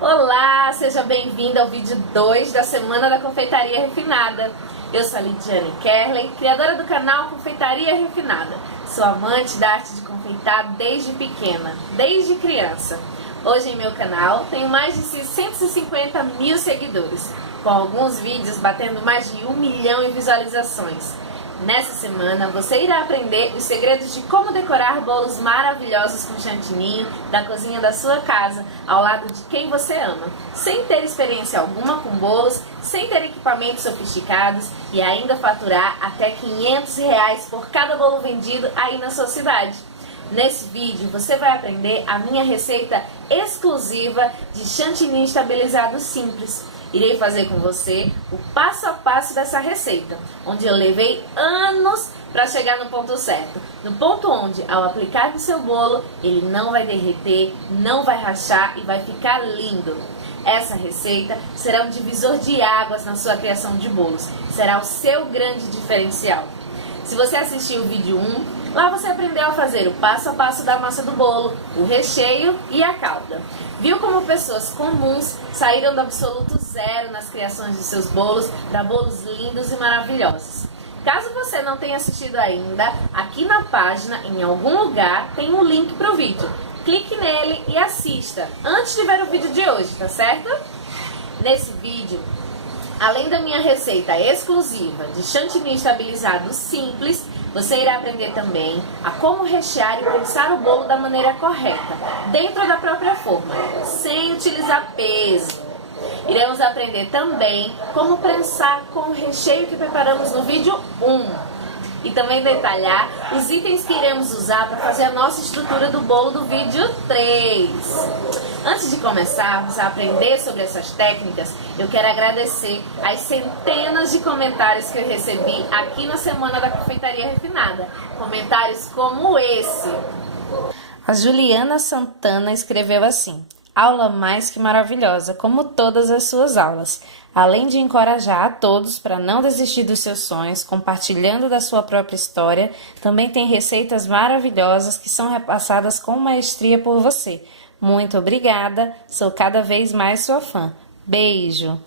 Olá, seja bem-vindo ao vídeo 2 da Semana da Confeitaria Refinada. Eu sou a Lidiane Kerley, criadora do canal Confeitaria Refinada. Sou amante da arte de confeitar desde pequena, desde criança. Hoje em meu canal tenho mais de 650 mil seguidores, com alguns vídeos batendo mais de 1 milhão em visualizações. Nessa semana você irá aprender os segredos de como decorar bolos maravilhosos com chantininho da cozinha da sua casa, ao lado de quem você ama, sem ter experiência alguma com bolos, sem ter equipamentos sofisticados e ainda faturar até R$ 500 por cada bolo vendido aí na sua cidade. Nesse vídeo você vai aprender a minha receita exclusiva de chantilly estabilizado simples. Irei fazer com você o passo a passo dessa receita, onde eu levei anos para chegar no ponto certo. No ponto onde, ao aplicar no seu bolo, ele não vai derreter, não vai rachar e vai ficar lindo. Essa receita será um divisor de águas na sua criação de bolos. Será o seu grande diferencial. Se você assistiu o vídeo 1, lá você aprendeu a fazer o passo a passo da massa do bolo, o recheio e a calda. Viu como pessoas comuns saíram do absoluto zero nas criações de seus bolos para bolos lindos e maravilhosos. Caso você não tenha assistido ainda, aqui na página, em algum lugar, tem um link para o vídeo. Clique nele e assista, antes de ver o vídeo de hoje, tá certo? Nesse vídeo, além da minha receita exclusiva de chantilly estabilizado simples, você irá aprender também a como rechear e prensar o bolo da maneira correta, dentro da própria forma, sem utilizar peso. Iremos aprender também como prensar com o recheio que preparamos no vídeo 1. E também detalhar os itens que iremos usar para fazer a nossa estrutura do bolo do vídeo 3. Antes de começarmos a aprender sobre essas técnicas, eu quero agradecer as centenas de comentários que eu recebi aqui na Semana da Confeitaria Refinada. Comentários como esse. A Juliana Santana escreveu assim: aula mais que maravilhosa, como todas as suas aulas. Além de encorajar a todos para não desistir dos seus sonhos, compartilhando da sua própria história, também tem receitas maravilhosas que são repassadas com maestria por você. Muito obrigada, sou cada vez mais sua fã. Beijo!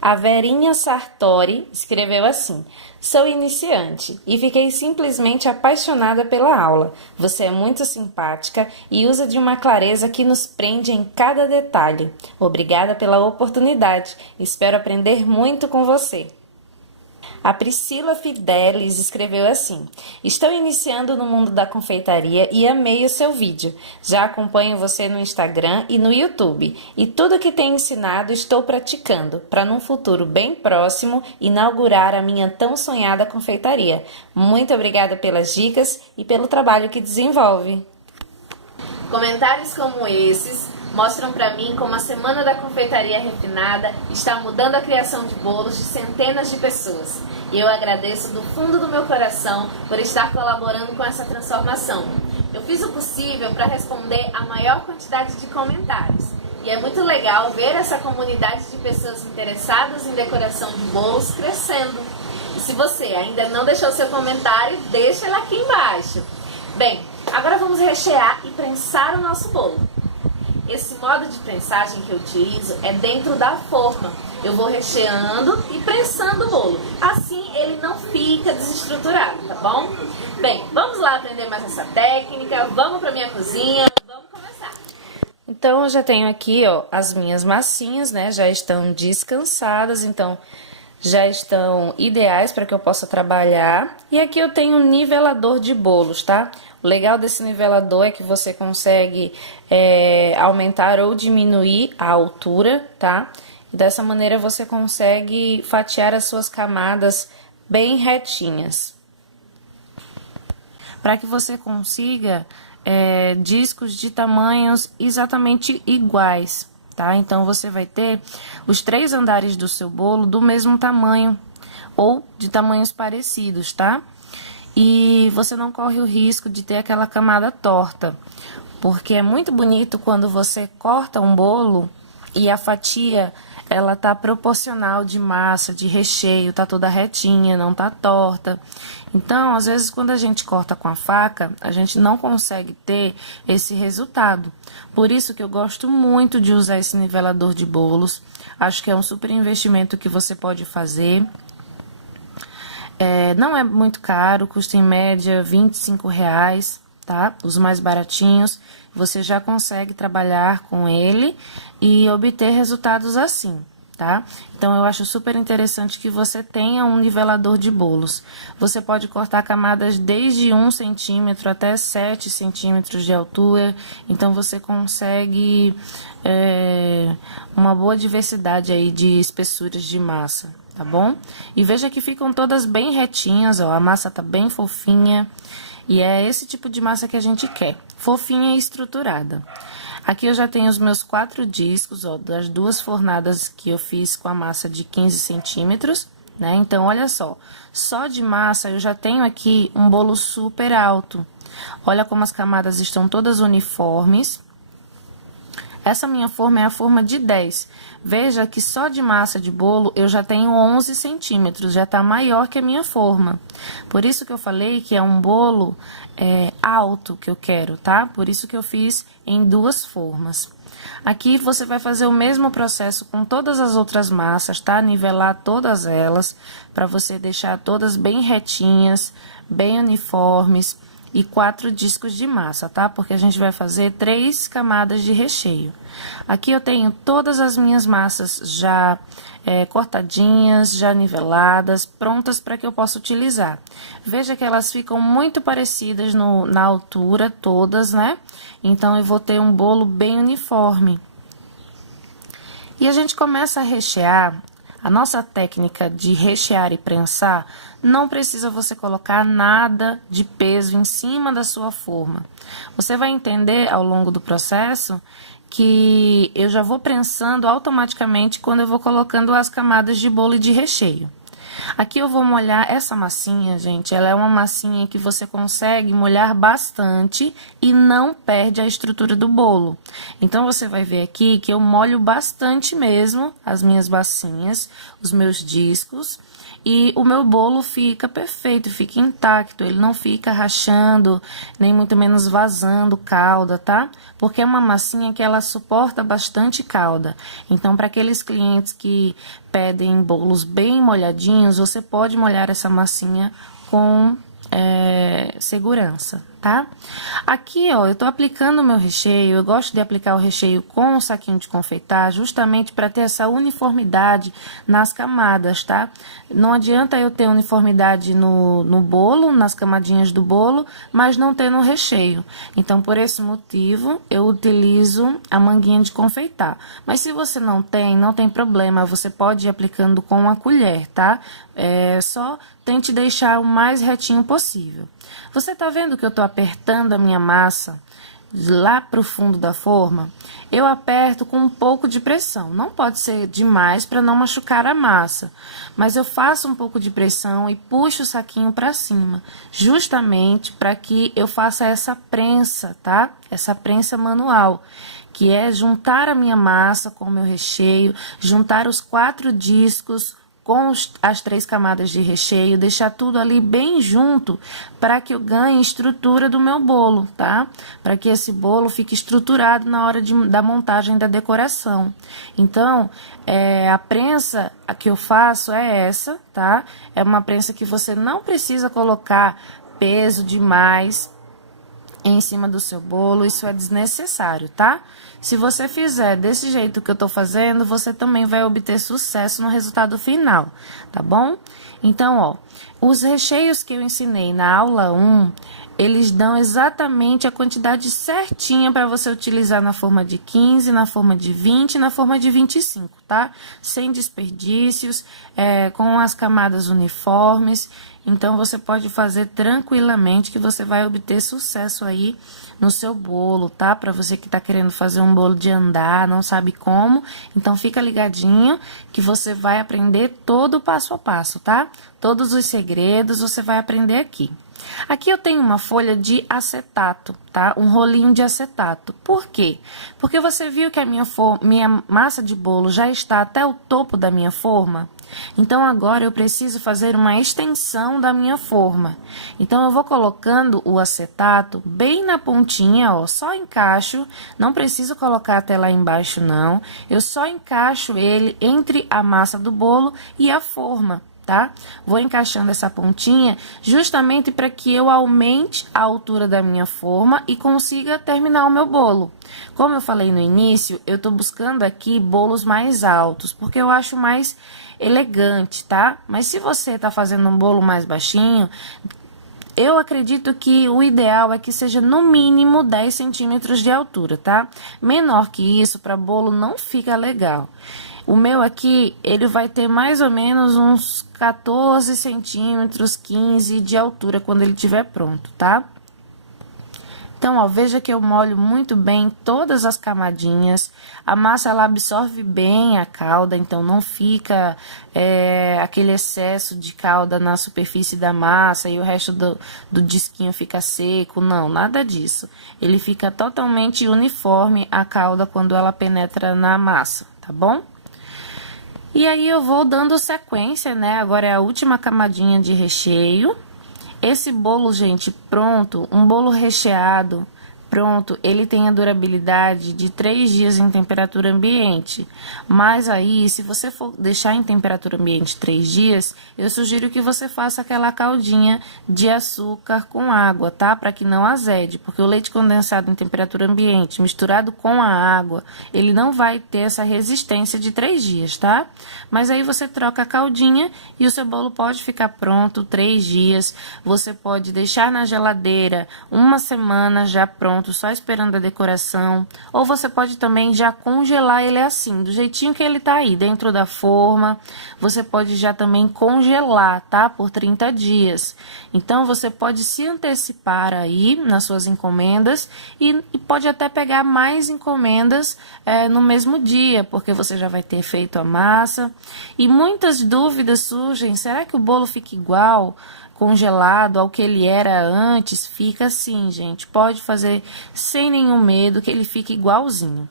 A Verinha Sartori escreveu assim: sou iniciante e fiquei simplesmente apaixonada pela aula. Você é muito simpática e usa de uma clareza que nos prende em cada detalhe. Obrigada pela oportunidade. Espero aprender muito com você. A Priscila Fidelis escreveu assim: estou iniciando no mundo da confeitaria e amei o seu vídeo. Já acompanho você no Instagram e no YouTube. E tudo que tem ensinado estou praticando, para num futuro bem próximo inaugurar a minha tão sonhada confeitaria. Muito obrigada pelas dicas e pelo trabalho que desenvolve. Comentários como esses mostram para mim como a Semana da Confeitaria Refinada está mudando a criação de bolos de centenas de pessoas. E eu agradeço do fundo do meu coração por estar colaborando com essa transformação. Eu fiz o possível para responder a maior quantidade de comentários. E é muito legal ver essa comunidade de pessoas interessadas em decoração de bolos crescendo. E se você ainda não deixou seu comentário, deixa ele aqui embaixo. Bem, agora vamos rechear e prensar o nosso bolo. Esse modo de prensagem que eu utilizo é dentro da forma. Eu vou recheando e prensando o bolo. Assim ele não fica desestruturado, tá bom? Bem, vamos lá aprender mais essa técnica. Vamos para minha cozinha. Vamos começar. Então eu já tenho aqui, ó, as minhas massinhas, né? Já estão descansadas, então já estão ideais para que eu possa trabalhar. E aqui eu tenho um nivelador de bolos, tá? O legal desse nivelador é que você consegue aumentar ou diminuir a altura, tá? E dessa maneira você consegue fatiar as suas camadas bem retinhas. Para que você consiga discos de tamanhos exatamente iguais, tá? Então você vai ter os 3 andares do seu bolo do mesmo tamanho ou de tamanhos parecidos, tá? E você não corre o risco de ter aquela camada torta, porque é muito bonito quando você corta um bolo e a fatia ela tá proporcional de massa, de recheio, tá toda retinha, não tá torta. Então, às vezes, quando a gente corta com a faca, a gente não consegue ter esse resultado. Por isso que eu gosto muito de usar esse nivelador de bolos. Acho que é um super investimento que você pode fazer. Não é muito caro, custa em média R$25, tá? Os mais baratinhos, você já consegue trabalhar com ele e obter resultados assim, tá? Então, eu acho super interessante que você tenha um nivelador de bolos. Você pode cortar camadas desde 1 centímetro até 7 centímetros de altura, então você consegue uma boa diversidade aí de espessuras de massa, tá bom? E veja que ficam todas bem retinhas, ó, a massa tá bem fofinha. E é esse tipo de massa que a gente quer, fofinha e estruturada. Aqui eu já tenho os meus 4 discos, ó, das 2 fornadas que eu fiz com a massa de 15 centímetros, né? Então, olha só de massa eu já tenho aqui um bolo super alto. Olha como as camadas estão todas uniformes. Essa minha forma é a forma de 10. Veja que só de massa de bolo eu já tenho 11 centímetros, já tá maior que a minha forma. Por isso que eu falei que é um bolo alto que eu quero, tá? Por isso que eu fiz em 2 formas. Aqui você vai fazer o mesmo processo com todas as outras massas, tá? Nivelar todas elas, para você deixar todas bem retinhas, bem uniformes. E 4 discos de massa, tá? Porque a gente vai fazer 3 camadas de recheio. Aqui eu tenho todas as minhas massas já cortadinhas, já niveladas, prontas para que eu possa utilizar. Veja que elas ficam muito parecidas na altura, todas, né? Então, eu vou ter um bolo bem uniforme. E a gente começa a rechear. A nossa técnica de rechear e prensar, não precisa você colocar nada de peso em cima da sua forma. Você vai entender ao longo do processo que eu já vou prensando automaticamente quando eu vou colocando as camadas de bolo e de recheio. Aqui eu vou molhar essa massinha, gente, ela é uma massinha que você consegue molhar bastante e não perde a estrutura do bolo. Então, você vai ver aqui que eu molho bastante mesmo as minhas massinhas, os meus discos, e o meu bolo fica perfeito, fica intacto, ele não fica rachando, nem muito menos vazando calda, tá? Porque é uma massinha que ela suporta bastante calda. Então, para aqueles clientes que pedem bolos bem molhadinhos, você pode molhar essa massinha com segurança, tá? Aqui, ó, eu tô aplicando o meu recheio. Eu gosto de aplicar o recheio com o saquinho de confeitar, justamente para ter essa uniformidade nas camadas, tá? Não adianta eu ter uniformidade no bolo, nas camadinhas do bolo, mas não ter no recheio. Então, por esse motivo, eu utilizo a manguinha de confeitar. Mas se você não tem problema, você pode ir aplicando com uma colher, tá? Só tente deixar o mais retinho possível. Você tá vendo que eu tô apertando a minha massa lá pro fundo da forma? Eu aperto com um pouco de pressão. Não pode ser demais para não machucar a massa. Mas eu faço um pouco de pressão e puxo o saquinho para cima. Justamente para que eu faça essa prensa, tá? Essa prensa manual. Que é juntar a minha massa com o meu recheio, juntar os 4 discos com as 3 camadas de recheio, deixar tudo ali bem junto para que eu ganhe estrutura do meu bolo, tá? Para que esse bolo fique estruturado na hora da montagem da decoração. Então, a prensa que eu faço é essa, tá? É uma prensa que você não precisa colocar peso demais em cima do seu bolo, isso é desnecessário, tá? Se você fizer desse jeito que eu tô fazendo, você também vai obter sucesso no resultado final, tá bom? Então, ó, os recheios que eu ensinei na aula 1, eles dão exatamente a quantidade certinha para você utilizar na forma de 15, na forma de 20 e na forma de 25, tá? Sem desperdícios, com as camadas uniformes. Então, você pode fazer tranquilamente que você vai obter sucesso aí no seu bolo, tá? Para você que tá querendo fazer um bolo de andar, não sabe como, então fica ligadinho que você vai aprender todo o passo a passo, tá? Todos os segredos você vai aprender aqui. Aqui eu tenho uma folha de acetato, tá? Um rolinho de acetato. Por quê? Porque você viu que a minha massa de bolo já está até o topo da minha forma? Então, agora eu preciso fazer uma extensão da minha forma. Então, eu vou colocando o acetato bem na pontinha, ó, só encaixo, não preciso colocar até lá embaixo, não. Eu só encaixo ele entre a massa do bolo e a forma. Tá? Vou encaixando essa pontinha justamente para que eu aumente a altura da minha forma e consiga terminar o meu bolo. Como eu falei no início, eu tô buscando aqui bolos mais altos, porque eu acho mais elegante, tá? Mas se você tá fazendo um bolo mais baixinho, eu acredito que o ideal é que seja no mínimo 10 centímetros de altura, tá? Menor que isso, para bolo não fica legal. O meu aqui, ele vai ter mais ou menos uns 14 centímetros, 15 de altura quando ele estiver pronto, tá? Então, ó, veja que eu molho muito bem todas as camadinhas. A massa, ela absorve bem a calda, então não fica aquele excesso de calda na superfície da massa e o resto do disquinho fica seco. Não, nada disso. Ele fica totalmente uniforme a calda quando ela penetra na massa, tá bom? E aí eu vou dando sequência, né? Agora é a última camadinha de recheio. Esse bolo, gente, pronto, um bolo recheado, pronto, ele tem a durabilidade de 3 dias em temperatura ambiente. Mas aí, se você for deixar em temperatura ambiente 3 dias, eu sugiro que você faça aquela caldinha de açúcar com água, tá? Para que não azede, porque o leite condensado em temperatura ambiente misturado com a água, ele não vai ter essa resistência de 3 dias, tá? Mas aí você troca a caldinha e o seu bolo pode ficar pronto 3 dias. Você pode deixar na geladeira 1 semana já pronto, só esperando a decoração, ou você pode também já congelar ele assim, do jeitinho que ele tá aí, dentro da forma. Você pode já também congelar, tá? Por 30 dias. Então, você pode se antecipar aí nas suas encomendas e pode até pegar mais encomendas no mesmo dia, porque você já vai ter feito a massa. E muitas dúvidas surgem, será que o bolo fica igual congelado ao que ele era antes? Fica assim, gente. Pode fazer sem nenhum medo que ele fique igualzinho.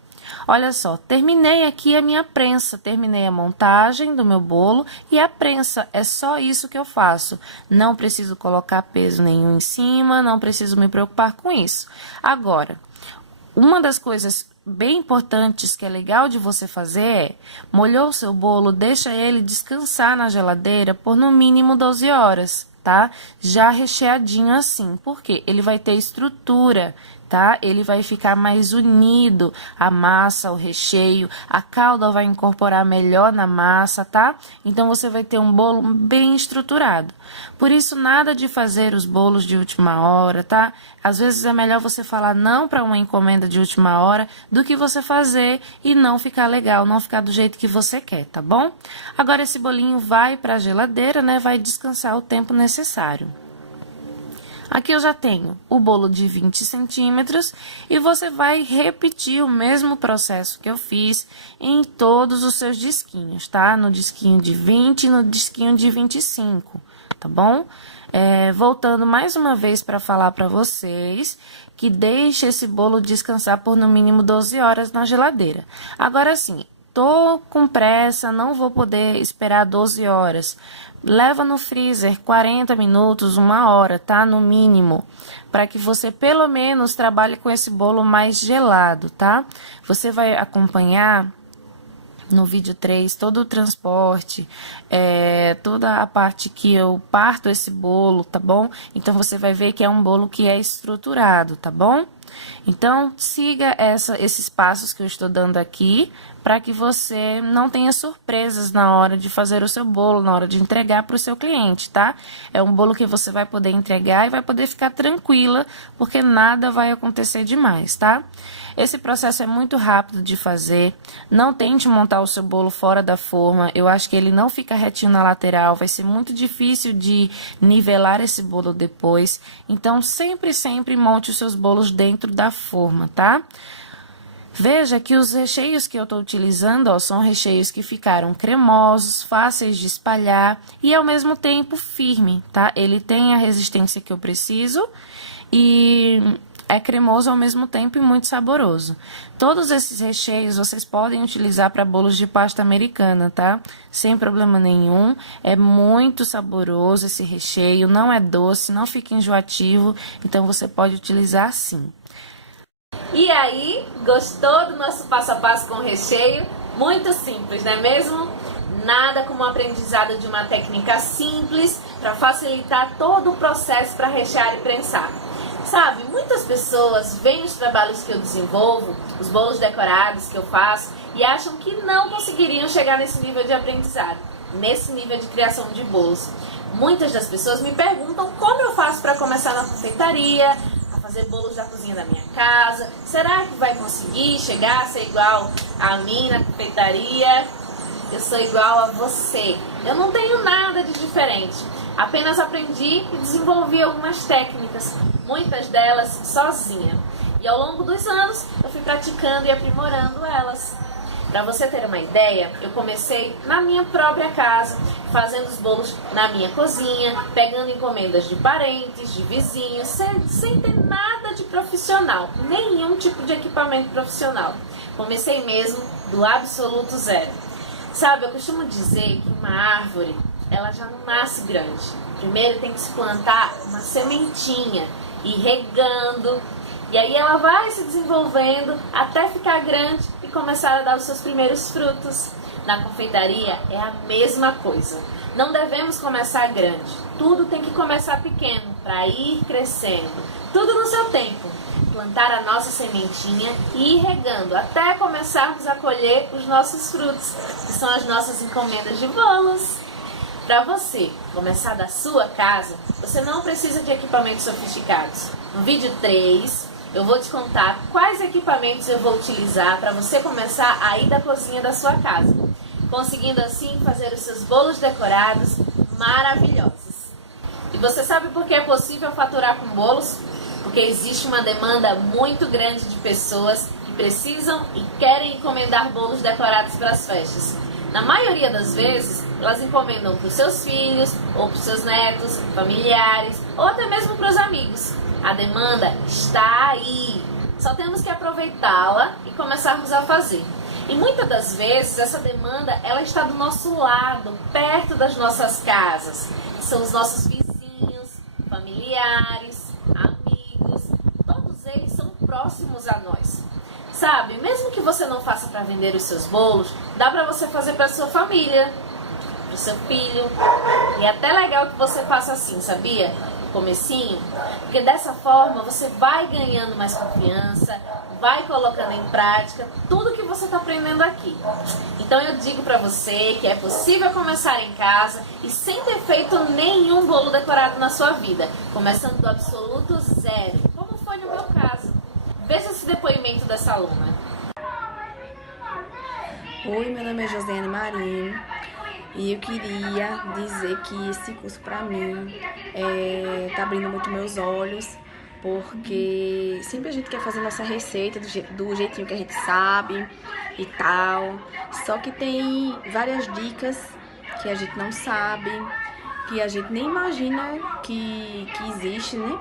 Olha só, terminei aqui a minha prensa, terminei a montagem do meu bolo e a prensa, é só isso que eu faço. Não preciso colocar peso nenhum em cima, não preciso me preocupar com isso. Agora, uma das coisas bem importantes que é legal de você fazer é, molhou o seu bolo, deixa ele descansar na geladeira por no mínimo 12 horas. Tá? Já recheadinho assim, porque ele vai ter estrutura, tá? Ele vai ficar mais unido, a massa, o recheio, a calda vai incorporar melhor na massa, tá? Então, você vai ter um bolo bem estruturado. Por isso, nada de fazer os bolos de última hora, tá? Às vezes, é melhor você falar não para uma encomenda de última hora do que você fazer e não ficar legal, não ficar do jeito que você quer, tá bom? Agora, esse bolinho vai para a geladeira, né? Vai descansar o tempo necessário. Aqui eu já tenho o bolo de 20 centímetros e você vai repetir o mesmo processo que eu fiz em todos os seus disquinhos, tá? No disquinho de 20 e no disquinho de 25, tá bom? Voltando mais uma vez para falar para vocês que deixe esse bolo descansar por no mínimo 12 horas na geladeira. Agora sim, tô com pressa, não vou poder esperar 12 horas. Leva no freezer 40 minutos, 1 hora, tá? No mínimo, para que você pelo menos trabalhe com esse bolo mais gelado, tá? Você vai acompanhar no vídeo 3 todo o transporte, toda a parte que eu parto esse bolo, tá bom? Então, você vai ver que é um bolo que é estruturado, tá bom? Então, siga esses passos que eu estou dando aqui, para que você não tenha surpresas na hora de fazer o seu bolo, na hora de entregar para o seu cliente, tá? É um bolo que você vai poder entregar e vai poder ficar tranquila, porque nada vai acontecer demais, tá? Esse processo é muito rápido de fazer, não tente montar o seu bolo fora da forma, eu acho que ele não fica retinho na lateral, vai ser muito difícil de nivelar esse bolo depois, então sempre monte os seus bolos dentro da forma, tá? Veja que os recheios que eu estou utilizando, ó, são recheios que ficaram cremosos, fáceis de espalhar e ao mesmo tempo firme, tá? Ele tem a resistência que eu preciso e é cremoso ao mesmo tempo e muito saboroso. Todos esses recheios vocês podem utilizar para bolos de pasta americana, tá? Sem problema nenhum. É muito saboroso esse recheio, não é doce, não fica enjoativo, então você pode utilizar sim. E aí, gostou do nosso passo a passo com recheio? Muito simples, não é mesmo? Nada como o aprendizado de uma técnica simples para facilitar todo o processo para rechear e prensar. Sabe, muitas pessoas veem os trabalhos que eu desenvolvo, os bolos decorados que eu faço e acham que não conseguiriam chegar nesse nível de aprendizado, nesse nível de criação de bolos. Muitas das pessoas me perguntam como eu faço para começar na confeitaria, a fazer bolos da cozinha da minha casa. Será que vai conseguir chegar a ser igual a mim na confeitaria? Eu sou igual a você. Eu não tenho nada de diferente. Apenas aprendi e desenvolvi algumas técnicas, muitas delas sozinha. E ao longo dos anos eu fui praticando e aprimorando elas. Para você ter uma ideia, eu comecei na minha própria casa, fazendo os bolos na minha cozinha, pegando encomendas de parentes, de vizinhos, sem ter nada de profissional, nenhum tipo de equipamento profissional. Comecei mesmo do absoluto zero. Sabe, eu costumo dizer que uma árvore, ela já não nasce grande. Primeiro tem que se plantar uma sementinha, ir regando, e aí ela vai se desenvolvendo até ficar grande e começar a dar os seus primeiros frutos. Na confeitaria é a mesma coisa. Não devemos começar grande. Tudo tem que começar pequeno para ir crescendo. Tudo no seu tempo. Plantar a nossa sementinha e ir regando até começarmos a colher os nossos frutos, que são as nossas encomendas de bolos. Para você começar da sua casa, você não precisa de equipamentos sofisticados. No vídeo 3, eu vou te contar quais equipamentos eu vou utilizar para você começar a ir da cozinha da sua casa, conseguindo assim fazer os seus bolos decorados maravilhosos. E você sabe por que é possível faturar com bolos? Porque existe uma demanda muito grande de pessoas que precisam e querem encomendar bolos decorados para as festas. Na maioria das vezes, elas encomendam para os seus filhos, ou para os seus netos, familiares, ou até mesmo para os amigos. A demanda está aí. Só temos que aproveitá-la e começarmos a fazer. E muitas das vezes, essa demanda ela está do nosso lado, perto das nossas casas. São os nossos vizinhos, familiares, amigos, todos eles são próximos a nós. Sabe, mesmo que você não faça para vender os seus bolos, dá para você fazer para sua família, para o seu filho. E é até legal que você faça assim, sabia? No comecinho, porque dessa forma você vai ganhando mais confiança, vai colocando em prática tudo que você está aprendendo aqui. Então eu digo para você que é possível começar em casa e sem ter feito nenhum bolo decorado na sua vida, começando do absoluto zero, como foi no meu caso. Veja esse depoimento dessa aluna. Oi, meu nome é Josiane Marinho e eu queria dizer que esse curso para mim tá abrindo muito meus olhos, porque sempre a gente quer fazer nossa receita do jeitinho que a gente sabe e tal, só que tem várias dicas que a gente não sabe, que a gente nem imagina que existe, né?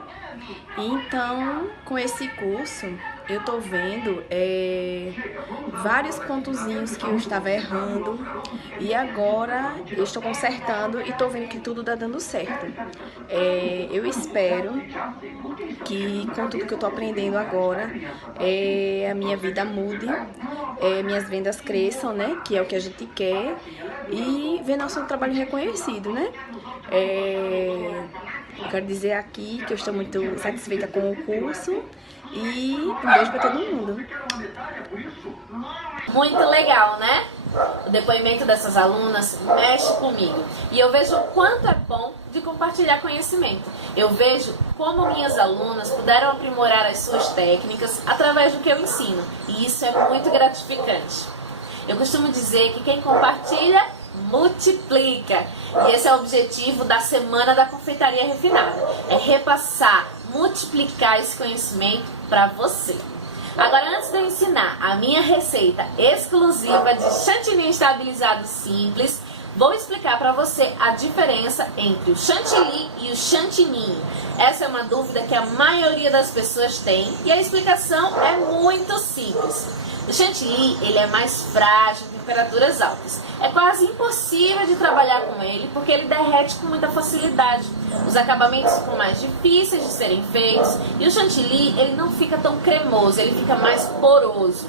Então, com esse curso, eu tô vendo vários pontozinhos que eu estava errando e agora eu estou consertando e tô vendo que tudo tá dando certo. Eu espero que com tudo que eu tô aprendendo agora, a minha vida mude, minhas vendas cresçam, né? Que é o que a gente quer, e ver nosso trabalho reconhecido, né? Eu quero dizer aqui que eu estou muito satisfeita com o curso e um beijo para todo mundo. Muito legal, né? O depoimento dessas alunas mexe comigo. E eu vejo o quanto é bom de compartilhar conhecimento. Eu vejo como minhas alunas puderam aprimorar as suas técnicas através do que eu ensino. E isso é muito gratificante. Eu costumo dizer que quem compartilha, multiplica. E esse é o objetivo da Semana da Confeitaria Refinada. É repassar, multiplicar esse conhecimento para você. Agora, antes de eu ensinar a minha receita exclusiva de chantilly estabilizado simples, vou explicar para você a diferença entre o chantilly e o chantininho. Essa é uma dúvida que a maioria das pessoas tem e a explicação é muito simples. O chantilly, ele é mais frágil em temperaturas altas. É quase impossível de trabalhar com ele porque ele derrete com muita facilidade. Os acabamentos ficam mais difíceis de serem feitos e o chantilly, ele não fica tão cremoso, ele fica mais poroso.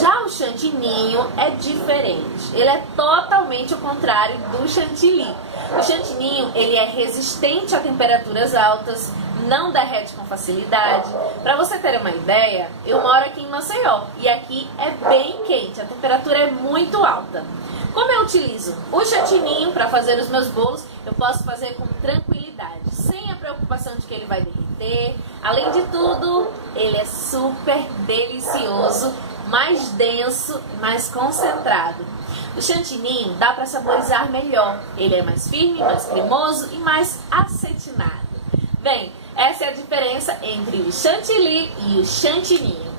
Já o chantininho é diferente, ele é totalmente o contrário do chantilly. O chantininho, ele é resistente a temperaturas altas, não derrete com facilidade. Para você ter uma ideia, eu moro aqui em Maceió e aqui é bem quente, a temperatura é muito alta. Como eu utilizo o chantininho para fazer os meus bolos, eu posso fazer com tranquilidade, sem a preocupação de que ele vai derreter. Além de tudo, ele é super delicioso, mais denso e mais concentrado. O chantininho dá para saborizar melhor, ele é mais firme, mais cremoso e mais acetinado. Bem, essa é a diferença entre o chantilly e o chantininho.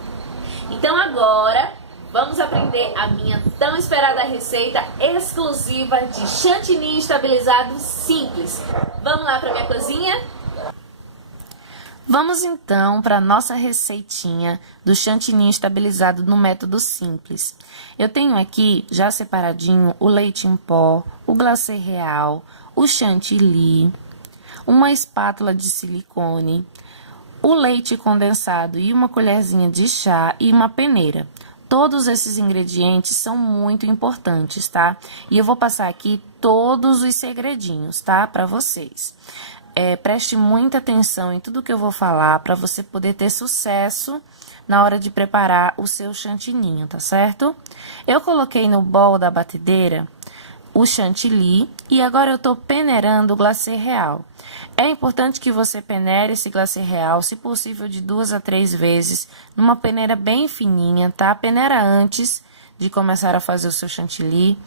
Então agora vamos aprender a minha tão esperada receita exclusiva de chantininho estabilizado simples. Vamos lá para minha cozinha? Vamos então para a nossa receitinha do chantininho estabilizado no método simples. Eu tenho aqui já separadinho o leite em pó, o glacê real, o chantilly, uma espátula de silicone, o leite condensado e uma colherzinha de chá e uma peneira. Todos esses ingredientes são muito importantes, tá? E eu vou passar aqui todos os segredinhos, tá? Para vocês. Preste muita atenção em tudo que eu vou falar para você poder ter sucesso na hora de preparar o seu chantininho, tá certo? Eu coloquei no bol da batedeira o chantilly e agora eu tô peneirando o glacê real. É importante que você peneire esse glacê real, se possível de 2 a 3 vezes, numa peneira bem fininha, tá? Peneira antes de começar a fazer o seu chantilly,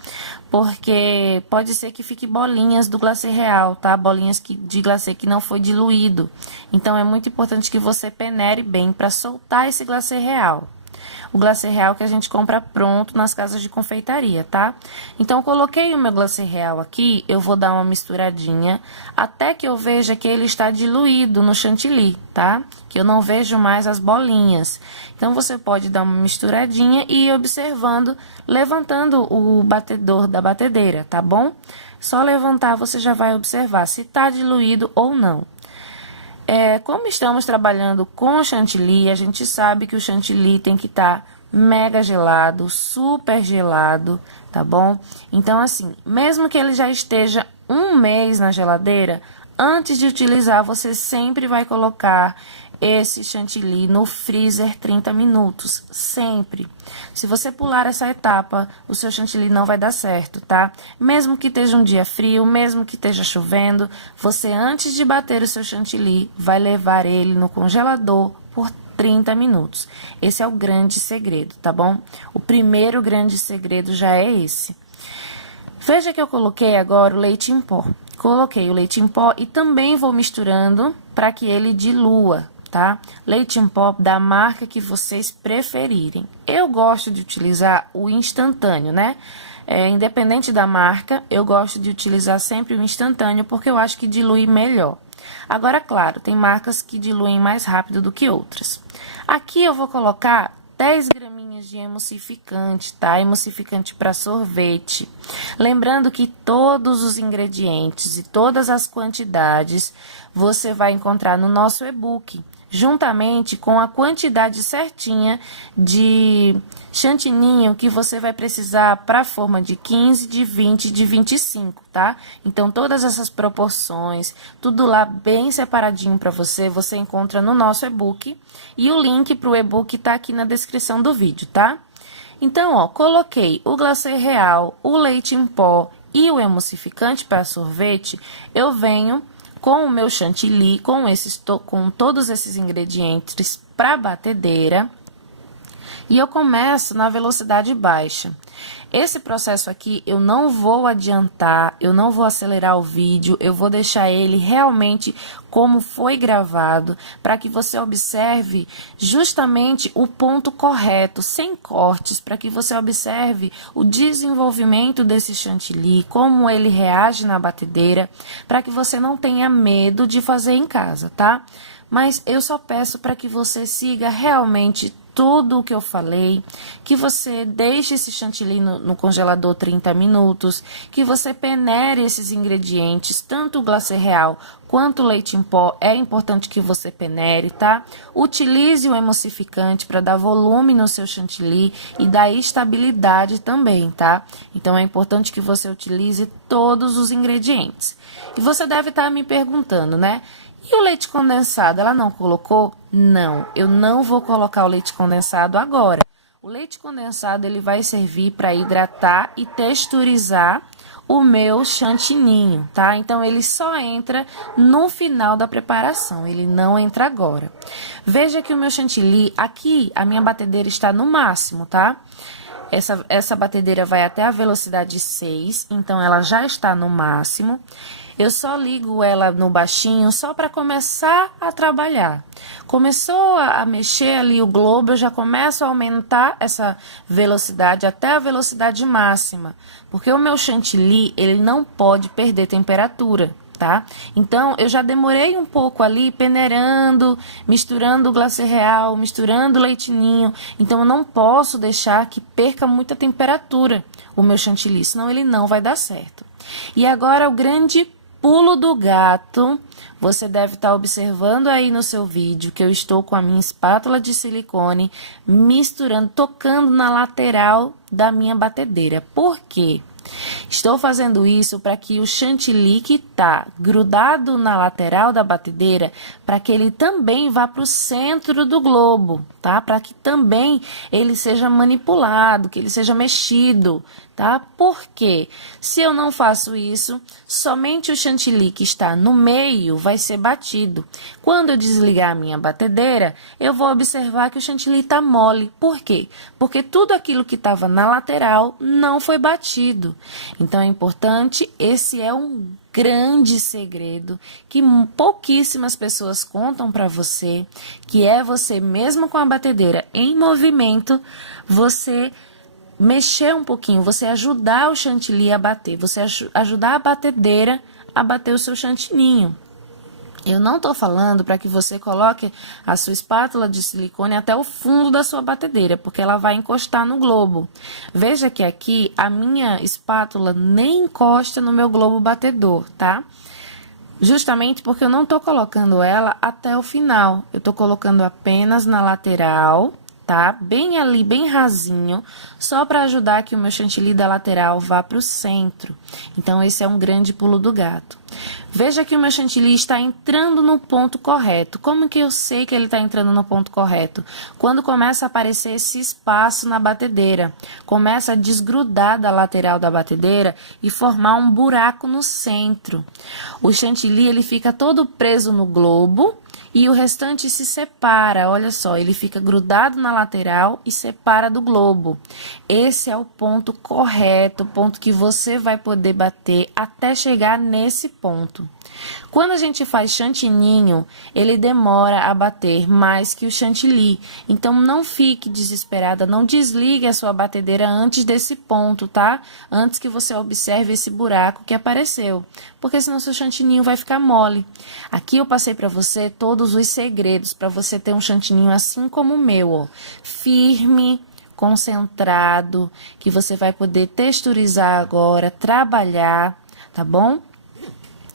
porque pode ser que fique bolinhas do glacê real, tá? Bolinhas de glacê que não foi diluído. Então, é muito importante que você peneire bem para soltar esse glacê real. O glacê real que a gente compra pronto nas casas de confeitaria, tá? Então, coloquei o meu glacê real aqui, eu vou dar uma misturadinha até que eu veja que ele está diluído no chantilly, tá? Que eu não vejo mais as bolinhas. Então, você pode dar uma misturadinha e ir observando, levantando o batedor da batedeira, tá bom? Só levantar, você já vai observar se tá diluído ou não. Como estamos trabalhando com chantilly, a gente sabe que o chantilly tem que estar mega gelado, super gelado, tá bom? Então, assim, mesmo que ele já esteja 1 mês na geladeira, antes de utilizar, você sempre vai colocar esse chantilly no freezer 30 minutos, sempre. Se você pular essa etapa, o seu chantilly não vai dar certo, tá? Mesmo que esteja um dia frio, mesmo que esteja chovendo, você antes de bater o seu chantilly, vai levar ele no congelador por 30 minutos. Esse é o grande segredo, tá bom? O primeiro grande segredo já é esse. Veja que eu coloquei agora o leite em pó. Coloquei o leite em pó e também vou misturando para que ele dilua, tá? Leite em pó da marca que vocês preferirem. Eu gosto de utilizar o instantâneo, né? Independente da marca, eu gosto de utilizar sempre o instantâneo porque eu acho que dilui melhor. Agora, claro, tem marcas que diluem mais rápido do que outras. Aqui eu vou colocar 10 graminhas de emulsificante, tá? Emulsificante para sorvete. Lembrando que todos os ingredientes e todas as quantidades você vai encontrar no nosso e-book, juntamente com a quantidade certinha de chantininho que você vai precisar para a forma de 15, de 20, de 25, tá? Então, todas essas proporções, tudo lá bem separadinho para você, você encontra no nosso e-book. E o link para o e-book tá aqui na descrição do vídeo, tá? Então, ó, coloquei o glacê real, o leite em pó e o emulsificante para sorvete, eu venho com o meu chantilly, com todos esses ingredientes para batedeira, e eu começo na velocidade baixa. Esse processo aqui eu não vou adiantar, eu não vou acelerar o vídeo, eu vou deixar ele realmente como foi gravado, para que você observe justamente o ponto correto, sem cortes, para que você observe o desenvolvimento desse chantilly, como ele reage na batedeira, para que você não tenha medo de fazer em casa, tá? Mas eu só peço para que você siga realmente tudo o que eu falei, que você deixe esse chantilly no congelador 30 minutos, que você peneire esses ingredientes, tanto o glacê real quanto o leite em pó, é importante que você peneire, tá? Utilize o emulsificante para dar volume no seu chantilly e dar estabilidade também, tá? Então, é importante que você utilize todos os ingredientes. E você deve estar me perguntando, né? E o leite condensado, ela não colocou? Não, eu não vou colocar o leite condensado agora. O leite condensado, ele vai servir para hidratar e texturizar o meu chantininho, tá? Então, ele só entra no final da preparação, ele não entra agora. Veja que o meu chantilly, aqui, a minha batedeira está no máximo, tá? Essa batedeira vai até a velocidade 6, então ela já está no máximo. Eu só ligo ela no baixinho só para começar a trabalhar. Começou a mexer ali o globo, eu já começo a aumentar essa velocidade até a velocidade máxima. Porque o meu chantilly, ele não pode perder temperatura, tá? Então, eu já demorei um pouco ali peneirando, misturando o glacê real, misturando o leite ninho. Então, eu não posso deixar que perca muita temperatura o meu chantilly, senão ele não vai dar certo. E agora, o grande pulo do gato, você deve estar observando aí no seu vídeo que eu estou com a minha espátula de silicone misturando, tocando na lateral da minha batedeira. Por quê? Estou fazendo isso para que o chantilly que está grudado na lateral da batedeira, para que ele também vá para o centro do globo, tá? Para que também ele seja manipulado, que ele seja mexido, tá? Porque se eu não faço isso, somente o chantilly que está no meio vai ser batido. Quando eu desligar a minha batedeira, eu vou observar que o chantilly está mole. Por quê? Porque tudo aquilo que estava na lateral não foi batido. Então, é importante, esse é um grande segredo que pouquíssimas pessoas contam para você, que é você mesmo com a batedeira em movimento, você mexer um pouquinho, você ajudar o chantilly a bater, você ajudar a batedeira a bater o seu chantininho. Eu não estou falando para que você coloque a sua espátula de silicone até o fundo da sua batedeira, porque ela vai encostar no globo. Veja que aqui a minha espátula nem encosta no meu globo batedor, tá? Justamente porque eu não estou colocando ela até o final. Eu estou colocando apenas na lateral, tá? Bem ali, bem rasinho, só para ajudar que o meu chantilly da lateral vá para o centro. Então, esse é um grande pulo do gato. Veja que o meu chantilly está entrando no ponto correto. Como que eu sei que ele está entrando no ponto correto? Quando começa a aparecer esse espaço na batedeira. Começa a desgrudar da lateral da batedeira e formar um buraco no centro. O chantilly, ele fica todo preso no globo e o restante se separa. Olha só, ele fica grudado na lateral e separa do globo. Esse é o ponto correto, o ponto que você vai poder bater até chegar nesse ponto. Quando a gente faz chantininho, ele demora a bater mais que o chantilly. Então, não fique desesperada, não desligue a sua batedeira antes desse ponto, tá? Antes que você observe esse buraco que apareceu, porque senão seu chantininho vai ficar mole. Aqui eu passei para você todos os segredos para você ter um chantininho assim como o meu, ó. Firme, concentrado, que você vai poder texturizar agora, trabalhar, tá bom?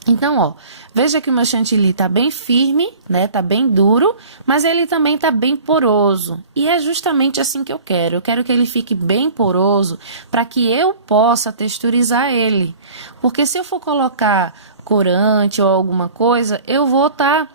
Então, ó, veja que o meu chantilly tá bem firme, né? Tá bem duro, mas ele também tá bem poroso. E é justamente assim que eu quero. Eu quero que ele fique bem poroso para que eu possa texturizar ele. Porque se eu for colocar corante ou alguma coisa, eu vou estar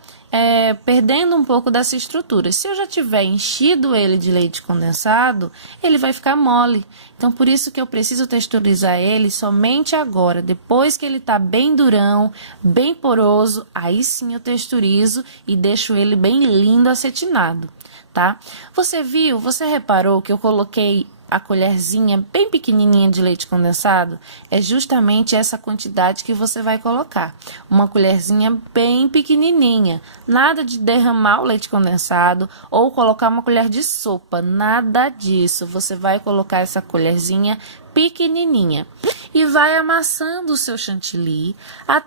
perdendo um pouco dessa estrutura. Se eu já tiver enchido ele de leite condensado, ele vai ficar mole. Então, por isso que eu preciso texturizar ele somente agora. Depois que ele está bem durão, bem poroso, aí sim eu texturizo e deixo ele bem lindo acetinado, tá? Você viu, você reparou que eu coloquei a colherzinha bem pequenininha de leite condensado, é justamente essa quantidade que você vai colocar. Uma colherzinha bem pequenininha, nada de derramar o leite condensado ou colocar uma colher de sopa, nada disso. Você vai colocar essa colherzinha pequenininha e vai amassando o seu chantilly,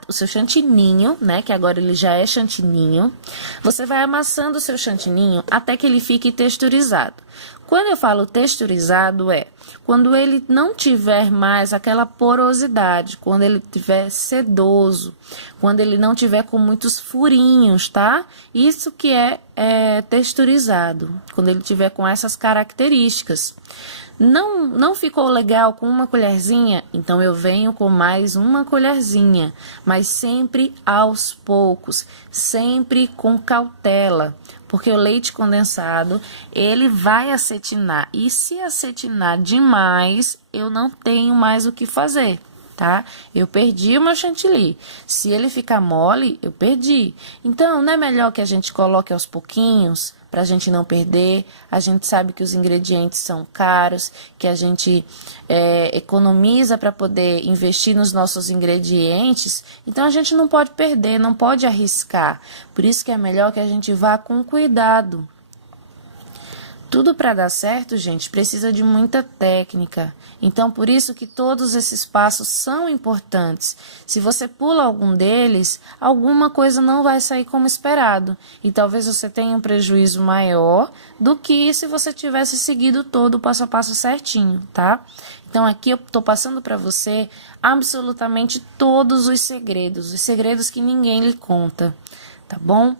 o seu chantininho, né, que agora ele já é chantininho. Você vai amassando o seu chantininho até que ele fique texturizado. Quando eu falo texturizado quando ele não tiver mais aquela porosidade, quando ele tiver sedoso, quando ele não tiver com muitos furinhos, tá? Isso que é texturizado, quando ele tiver com essas características. Não ficou legal com uma colherzinha? Então eu venho com mais uma colherzinha, mas sempre aos poucos, sempre com cautela, porque o leite condensado, ele vai acetinar, e se acetinar demais, eu não tenho mais o que fazer, tá? Eu perdi o meu chantilly. Se ele ficar mole, eu perdi. Então, não é melhor que a gente coloque aos pouquinhos, para a gente não perder? A gente sabe que os ingredientes são caros, que a gente economiza para poder investir nos nossos ingredientes, então a gente não pode perder, não pode arriscar. Por isso que é melhor que a gente vá com cuidado. Tudo para dar certo, gente, precisa de muita técnica. Então, por isso que todos esses passos são importantes. Se você pula algum deles, alguma coisa não vai sair como esperado. E talvez você tenha um prejuízo maior do que se você tivesse seguido todo o passo a passo certinho, tá? Então, aqui eu estou passando para você absolutamente todos os segredos que ninguém lhe conta. Tá bom?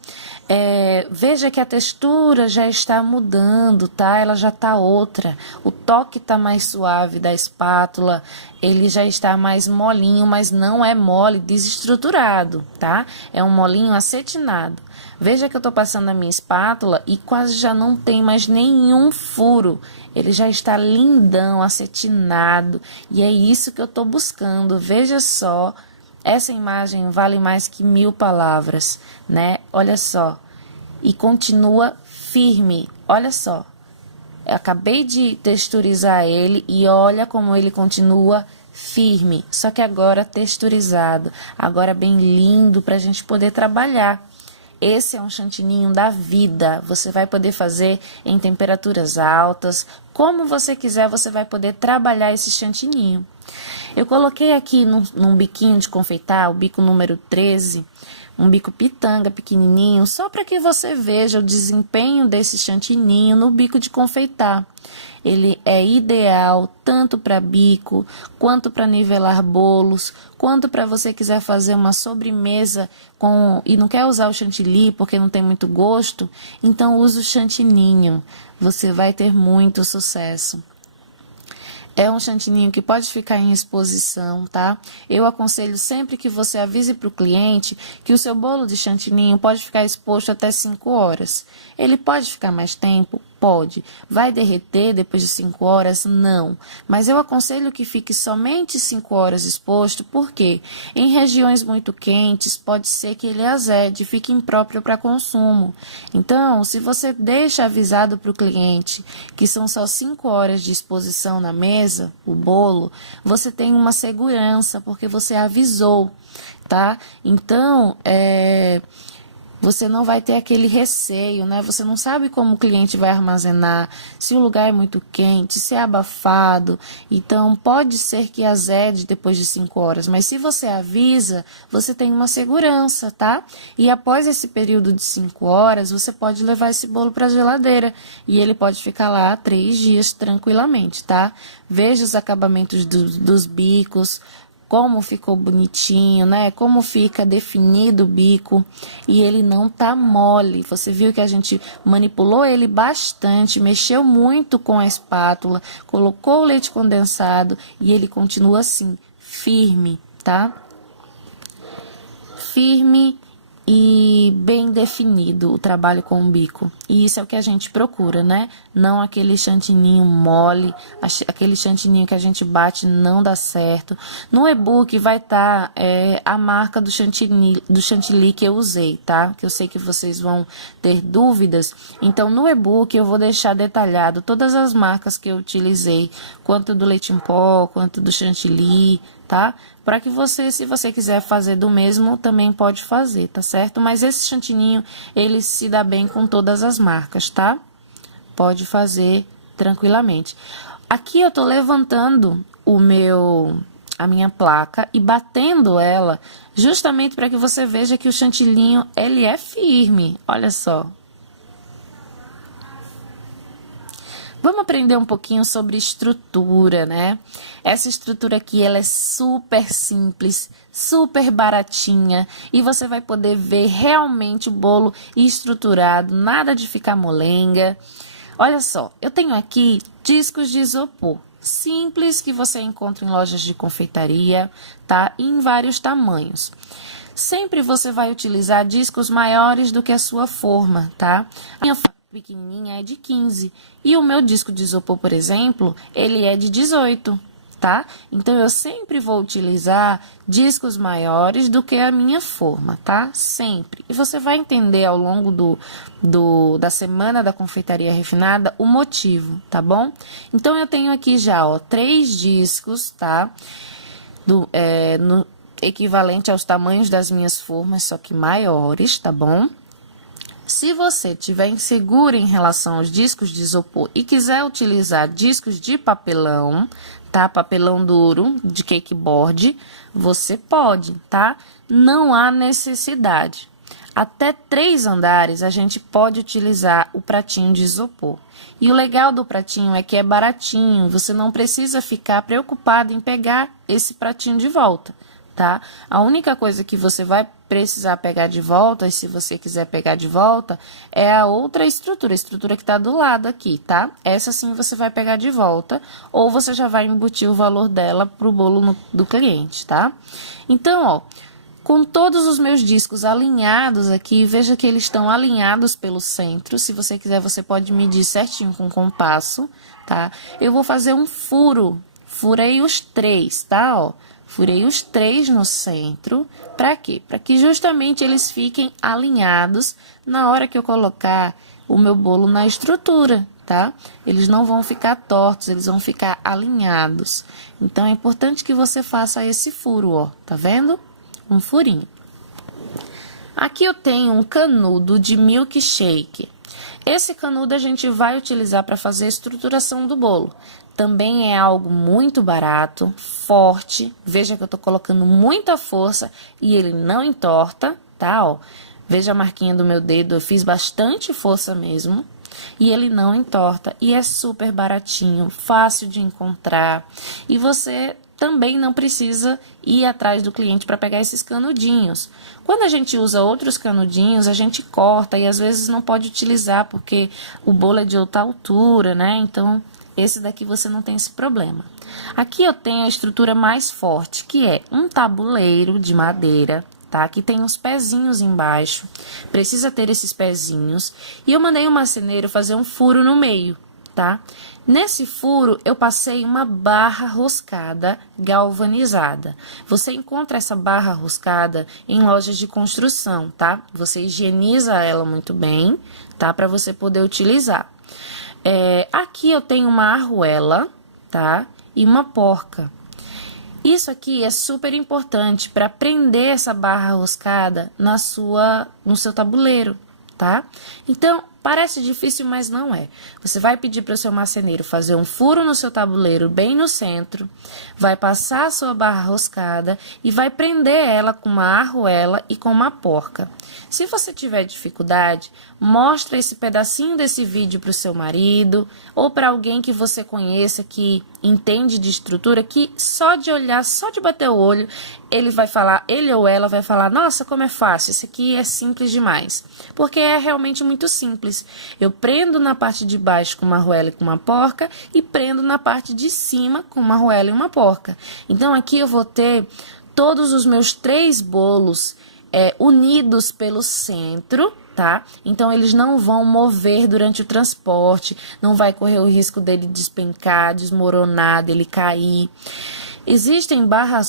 Veja que a textura já está mudando, tá? Ela já está outra. O toque está mais suave da espátula, ele já está mais molinho, mas não é mole desestruturado, tá? É um molinho acetinado. Veja que eu estou passando a minha espátula e quase já não tem mais nenhum furo. Ele já está lindão, acetinado. E é isso que eu estou buscando. Veja só. Essa imagem vale mais que 1000 palavras, né? Olha só. E continua firme. Olha só. Eu acabei de texturizar ele e olha como ele continua firme. Só que agora texturizado. Agora bem lindo para a gente poder trabalhar. Esse é um chantininho da vida. Você vai poder fazer em temperaturas altas. Como você quiser, você vai poder trabalhar esse chantininho. Eu coloquei aqui num biquinho de confeitar, o bico número 13, um bico pitanga pequenininho, só para que você veja o desempenho desse chantininho no bico de confeitar. Ele é ideal tanto para bico, quanto para nivelar bolos, quanto para você quiser fazer uma sobremesa e não quer usar o chantilly porque não tem muito gosto, então use o chantininho, você vai ter muito sucesso. É um chantininho que pode ficar em exposição, tá? Eu aconselho sempre que você avise para o cliente que o seu bolo de chantininho pode ficar exposto até 5 horas. Ele pode ficar mais tempo? Pode. Vai derreter depois de 5 horas? Não. Mas eu aconselho que fique somente 5 horas exposto, porque em regiões muito quentes pode ser que ele azede, fique impróprio para consumo. Então, se você deixa avisado para o cliente que são só 5 horas de exposição na mesa, o bolo, você tem uma segurança, porque você avisou, tá? Então, você não vai ter aquele receio, né? Você não sabe como o cliente vai armazenar, se o lugar é muito quente, se é abafado. Então, pode ser que azede depois de 5 horas, mas se você avisa, você tem uma segurança, tá? E após esse período de 5 horas, você pode levar esse bolo para a geladeira e ele pode ficar lá 3 dias tranquilamente, tá? Veja os acabamentos dos bicos, como ficou bonitinho, né? Como fica definido o bico e ele não tá mole. Você viu que a gente manipulou ele bastante, mexeu muito com a espátula, colocou o leite condensado e ele continua assim, firme, tá? Firme e bem definido o trabalho com o bico. E isso é o que a gente procura, né? Não aquele chantininho mole, aquele chantininho que a gente bate não dá certo. No e-book vai estar a marca do chantilly que eu usei, tá? Que eu sei que vocês vão ter dúvidas. Então, no e-book eu vou deixar detalhado todas as marcas que eu utilizei, quanto do leite em pó, quanto do chantilly, tá? Para que você, se você quiser fazer do mesmo, também pode fazer, tá certo? Mas esse chantininho, ele se dá bem com todas as marcas, tá? Pode fazer tranquilamente. Aqui eu tô levantando a minha placa e batendo ela, justamente para que você veja que o chantillinho, ele é firme. Olha só. Vamos aprender um pouquinho sobre estrutura, né? Essa estrutura aqui, ela é super simples, super baratinha e você vai poder ver realmente o bolo estruturado, nada de ficar molenga. Olha só, eu tenho aqui discos de isopor simples que você encontra em lojas de confeitaria, tá? Em vários tamanhos. Sempre você vai utilizar discos maiores do que a sua forma, tá? A minha pequenininha é de 15 e o meu disco de isopor, por exemplo, ele é de 18, tá? Então eu sempre vou utilizar discos maiores do que a minha forma, tá? Sempre. E você vai entender ao longo da semana da confeitaria refinada o motivo, tá bom? Então eu tenho aqui já, ó, 3 discos, tá? No equivalente aos tamanhos das minhas formas, só que maiores, tá bom? Se você estiver inseguro em relação aos discos de isopor e quiser utilizar discos de papelão, tá? Papelão duro, de cake board, você pode, tá? Não há necessidade. Até 3 andares a gente pode utilizar o pratinho de isopor. E o legal do pratinho é que é baratinho, você não precisa ficar preocupado em pegar esse pratinho de volta, tá? A única coisa que você vai precisar pegar de volta, e se você quiser pegar de volta, é a outra estrutura, a estrutura que tá do lado aqui, tá? Essa sim você vai pegar de volta, ou você já vai embutir o valor dela pro bolo do cliente, tá? Então, ó, com todos os meus discos alinhados aqui, veja que eles estão alinhados pelo centro. Se você quiser, você pode medir certinho com compasso, tá? Eu vou fazer um furo, furei os 3, tá, ó? Furei os 3 no centro, para quê? Para que justamente eles fiquem alinhados na hora que eu colocar o meu bolo na estrutura, tá? Eles não vão ficar tortos, eles vão ficar alinhados. Então, é importante que você faça esse furo, ó, tá vendo? Um furinho. Aqui eu tenho um canudo de milkshake. Esse canudo a gente vai utilizar para fazer a estruturação do bolo. Também é algo muito barato, forte. Veja que eu tô colocando muita força e ele não entorta, tá? Ó, veja a marquinha do meu dedo, eu fiz bastante força mesmo. E ele não entorta e é super baratinho, fácil de encontrar. E você também não precisa ir atrás do cliente para pegar esses canudinhos. Quando a gente usa outros canudinhos, a gente corta e às vezes não pode utilizar porque o bolo é de outra altura, né? Então, esse daqui você não tem esse problema. Aqui eu tenho a estrutura mais forte, que é um tabuleiro de madeira, tá? Que tem uns pezinhos embaixo, precisa ter esses pezinhos. E eu mandei o marceneiro fazer um furo no meio, tá? Nesse furo, eu passei uma barra roscada galvanizada. Você encontra essa barra roscada em lojas de construção, tá? Você higieniza ela muito bem, tá? Para você poder utilizar. Aqui eu tenho uma arruela, tá? E uma porca. Isso aqui é super importante para prender essa barra roscada no seu tabuleiro, tá? Então, parece difícil, mas não é. Você vai pedir para o seu marceneiro fazer um furo no seu tabuleiro bem no centro, vai passar a sua barra roscada e vai prender ela com uma arruela e com uma porca. Se você tiver dificuldade, mostra esse pedacinho desse vídeo para o seu marido ou para alguém que você conheça que entende de estrutura, que só de olhar, só de bater o olho, ele ou ela vai falar, nossa, como é fácil, isso aqui é simples demais. Porque é realmente muito simples. Eu prendo na parte de baixo com uma arruela e com uma porca e prendo na parte de cima com uma arruela e uma porca. Então, aqui eu vou ter todos os meus 3 bolos unidos pelo centro, tá? Então eles não vão mover durante o transporte, não vai correr o risco dele despencar, desmoronar, dele cair. Existem barra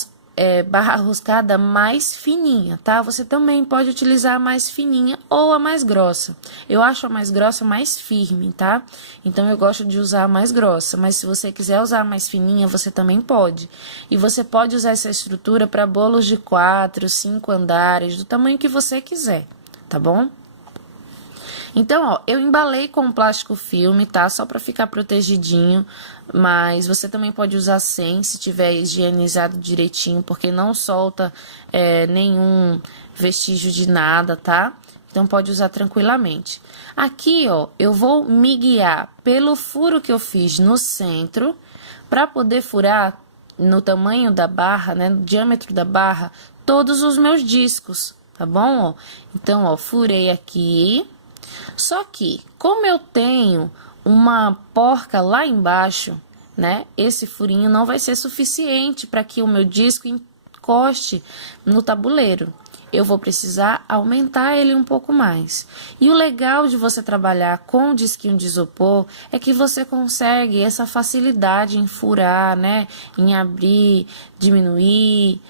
roscada mais fininha, tá? Você também pode utilizar a mais fininha ou a mais grossa. Eu acho a mais grossa mais firme, tá? Então eu gosto de usar a mais grossa, mas se você quiser usar a mais fininha, você também pode. E você pode usar essa estrutura para bolos de 4, 5 andares, do tamanho que você quiser, tá bom? Então, ó, eu embalei com plástico filme, tá? Só para ficar protegidinho, mas você também pode usar sem, se tiver higienizado direitinho, porque não solta nenhum vestígio de nada, tá? Então, pode usar tranquilamente. Aqui, ó, eu vou me guiar pelo furo que eu fiz no centro, para poder furar no tamanho da barra, né, no diâmetro da barra, todos os meus discos, tá bom? Ó? Então, ó, furei aqui. Só que, como eu tenho uma porca lá embaixo, né, esse furinho não vai ser suficiente para que o meu disco encoste no tabuleiro. Eu vou precisar aumentar ele um pouco mais. E o legal de você trabalhar com o disquinho de isopor é que você consegue essa facilidade em furar, né, em abrir, diminuir,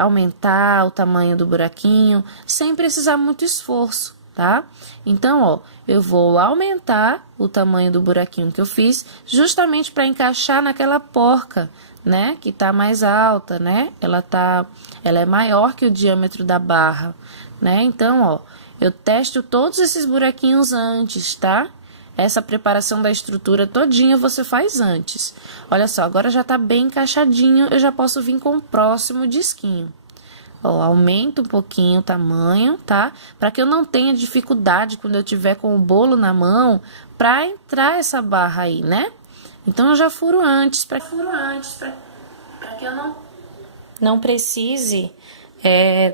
aumentar o tamanho do buraquinho, sem precisar muito esforço. Tá? Então, ó, eu vou aumentar o tamanho do buraquinho que eu fiz, justamente para encaixar naquela porca, né, que tá mais alta, né? Ela é maior que o diâmetro da barra, né? Então, ó, eu testo todos esses buraquinhos antes, tá? Essa preparação da estrutura todinha você faz antes. Olha só, agora já tá bem encaixadinho, eu já posso vir com o próximo disquinho. Ó, aumento um pouquinho o tamanho, tá? Para que eu não tenha dificuldade quando eu tiver com o bolo na mão para entrar essa barra aí, né? Então eu já furo antes para que eu não precise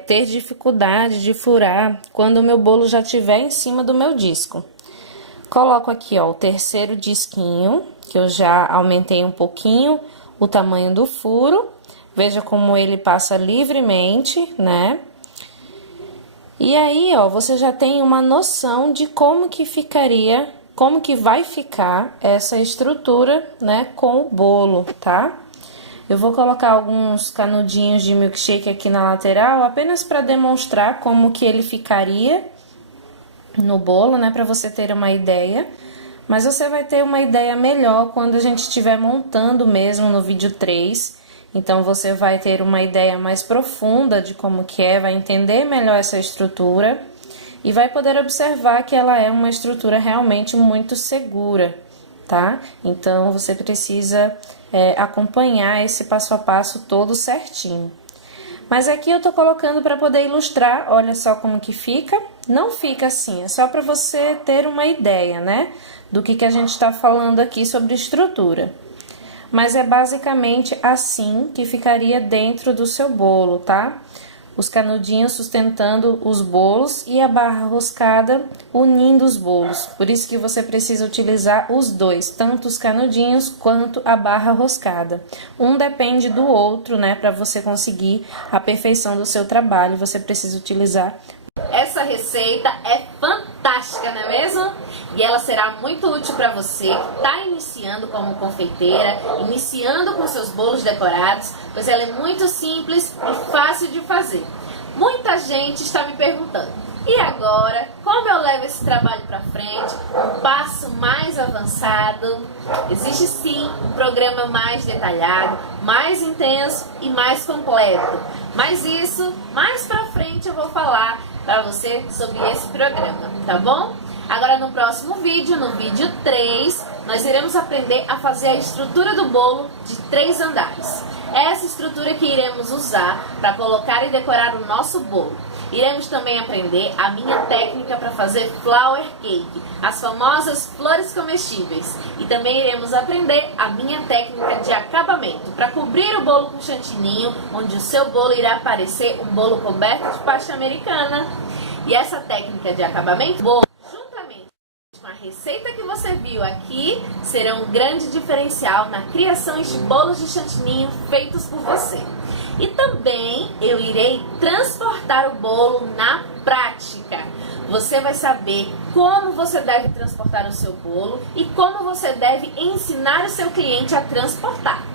ter dificuldade de furar quando o meu bolo já estiver em cima do meu disco. Coloco aqui, ó, o terceiro disquinho, que eu já aumentei um pouquinho o tamanho do furo. Veja como ele passa livremente, né? E aí, ó, você já tem uma noção de como que vai ficar essa estrutura, né, com o bolo, tá? Eu vou colocar alguns canudinhos de milkshake aqui na lateral, apenas para demonstrar como que ele ficaria no bolo, né, para você ter uma ideia. Mas você vai ter uma ideia melhor quando a gente estiver montando mesmo no vídeo 3. Então, você vai ter uma ideia mais profunda de como que vai entender melhor essa estrutura e vai poder observar que ela é uma estrutura realmente muito segura, tá? Então, você precisa acompanhar esse passo a passo todo certinho. Mas aqui eu tô colocando para poder ilustrar, olha só como que fica. Não fica assim, é só para você ter uma ideia, né? Do que a gente tá falando aqui sobre estrutura. Mas é basicamente assim que ficaria dentro do seu bolo, tá? Os canudinhos sustentando os bolos e a barra roscada unindo os bolos. Por isso que você precisa utilizar os dois, tanto os canudinhos quanto a barra roscada. Um depende do outro, né? Para você conseguir a perfeição do seu trabalho, você precisa utilizar. Essa receita é fantástica, não é mesmo? E ela será muito útil para você que está iniciando como confeiteira, iniciando com seus bolos decorados, pois ela é muito simples e fácil de fazer. Muita gente está me perguntando, e agora, como eu levo esse trabalho para frente, um passo mais avançado? Existe sim um programa mais detalhado, mais intenso e mais completo. Mas isso, mais para frente eu vou falar para você sobre esse programa, tá bom? Agora no próximo vídeo, no vídeo 3, nós iremos aprender a fazer a estrutura do bolo de 3 andares. É essa estrutura que iremos usar para colocar e decorar o nosso bolo. Iremos também aprender a minha técnica para fazer flower cake, as famosas flores comestíveis. E também iremos aprender a minha técnica de acabamento, para cobrir o bolo com chantininho, onde o seu bolo irá parecer um bolo coberto de pasta americana. E essa técnica de acabamento, juntamente com a receita que você viu aqui será um grande diferencial na criação de bolos de chantininho feitos por você. E também eu irei transportar o bolo na prática. Você vai saber como você deve transportar o seu bolo e como você deve ensinar o seu cliente a transportar.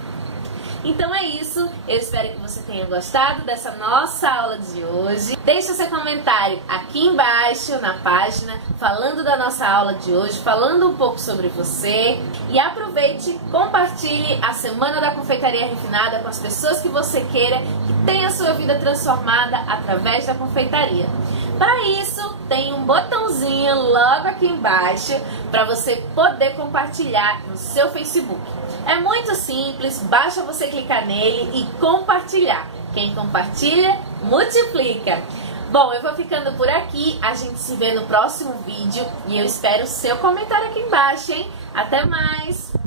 Então é isso, eu espero que você tenha gostado dessa nossa aula de hoje. Deixe seu comentário aqui embaixo na página, falando da nossa aula de hoje, falando um pouco sobre você. E aproveite, compartilhe a Semana da Confeitaria Refinada com as pessoas que você queira que tenha a sua vida transformada através da confeitaria. Para isso, tem um botãozinho logo aqui embaixo para você poder compartilhar no seu Facebook. É muito simples, basta você clicar nele e compartilhar. Quem compartilha, multiplica. Bom, eu vou ficando por aqui, a gente se vê no próximo vídeo e eu espero o seu comentário aqui embaixo, hein? Até mais!